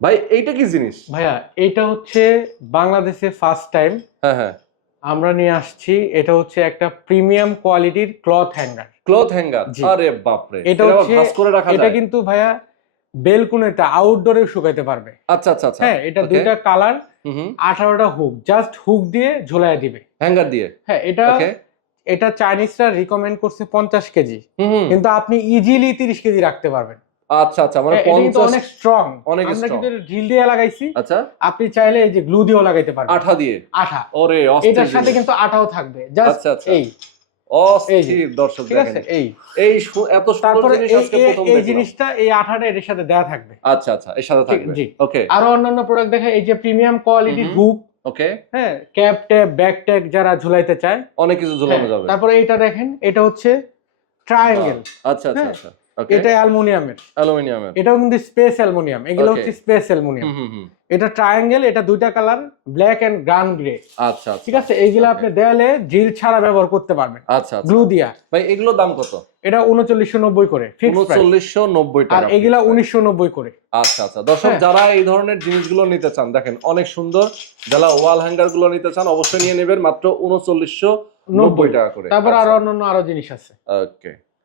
ভাই এইটা কি জিনিস? ভাইয়া এটা হচ্ছে বাংলাদেশে ফার্স্ট টাইম হ্যাঁ হ্যাঁ, আমরা নিয়ে আসছি। এটা হচ্ছে একটা প্রিমিয়াম কোয়ালিটির ক্লথ হ্যাঙ্গার। Cloth hanger. জি। আরে বাপরে, এটা এটা আবার হচ্ছে, ভাঁজ করে রাখা এটা যায়? কিন্তু ভাইয়া বেলকুনিতে আউটডোরে শুকাইতে পারবে। আচ্ছা আচ্ছা আচ্ছা, হ্যাঁ, এটা ওকে। দুইটা কালার, হুম, 18টা হুক, জাস্ট হুক দিয়ে ঝোলায় দিবে। হ্যাঙ্গার দিয়ে। হ্যাঁ, এটা ওকে। এটা চাইনিজরা রিকমেন্ড করছে 50 কেজি, হুম, কিন্তু আপনি ইজিলি 30 কেজি রাখতে পারবেন। আচ্ছা আচ্ছা, মানে হ্যাঁ, এটা কিন্তু 50। অনেক স্ট্রং। অনেক আমরা স্ট্রং। কিন্তু এটা ড্রিল দিয়ে লাগাইছি, আচ্ছা, আপনি চাইলে এই যে গ্লু দিয়েও লাগাইতে পারবেন। আঠা দিয়ে। আঠা, ওরে অস্থির এটার সাথে জিনিস। কিন্তু আঠাও থাকবে, জাস্ট আচ্ছা আচ্ছা, এই এই যে, অস্থির দর্শক ঠিক দেখেন। আছে এই। এই এত সুন্দর তারপরে জিনিস এই আজকে প্রথম এই দেখলাম। জিনিসটা, এই আঠাটা এর সাথে দেয়া থাকবে। আচ্ছা আচ্ছা, এর সাথে থাকবে। জি। ওকে। আরো অন্যান্য প্রোডাক্ট দেখে, এই যে প্রিমিয়াম কোয়ালিটির হুক, ওকে। হ্যাঁ, ক্যাপ ট্যাপ ব্যাক ট্যাগ যারা ঝুলাইতে চায়, অনেক কিছু ঝুলানো হ্যাঁ। যাবে। তারপরে এইটা দেখেন, এটা হচ্ছে ট্রায়াঙ্গেল। আচ্ছা আচ্ছা হ্যাঁ, আচ্ছা, ওকে। এটা অ্যালুমিনিয়ামের, অ্যালুমিনিয়ামের। এটাও কিন্তু স্পেস অ্যালুমিনিয়াম, এগুলো Okay. হচ্ছে স্পেস অ্যালুমিনিয়াম। হুম। এটা ট্রায়াঙ্গেল, এটা দুইটা কালার, ব্ল্যাক এন্ড গ্রান গ্রে। আচ্ছা আচ্ছা, ঠিক আছে, এইগুলো Okay. আপনি দেয়ালে ড্রিল ছাড়া ব্যবহার করতে পারবেন, আচ্ছা আচ্ছা। গ্লু দিয়া। ভাই এগুলোর দাম কত? এটা 3990 করে ফিক্সড প্রাইস, 3990 আর টাকা। এগুলা 1990 করে। আচ্ছা আচ্ছা, দর্শক হ্যাঁ। যারা এই ধরনের জিনিসগুলো নিতে চান, দেখেন অনেক সুন্দর, যারা ওয়াল হ্যাঙ্গার গুলো নিতে চান অবশ্যই নিয়ে নেবেন মাত্র 3990 টাকা করে। তারপর আচ্ছা। আরো অন্যান্য আরো জিনিস আছে। ওকে।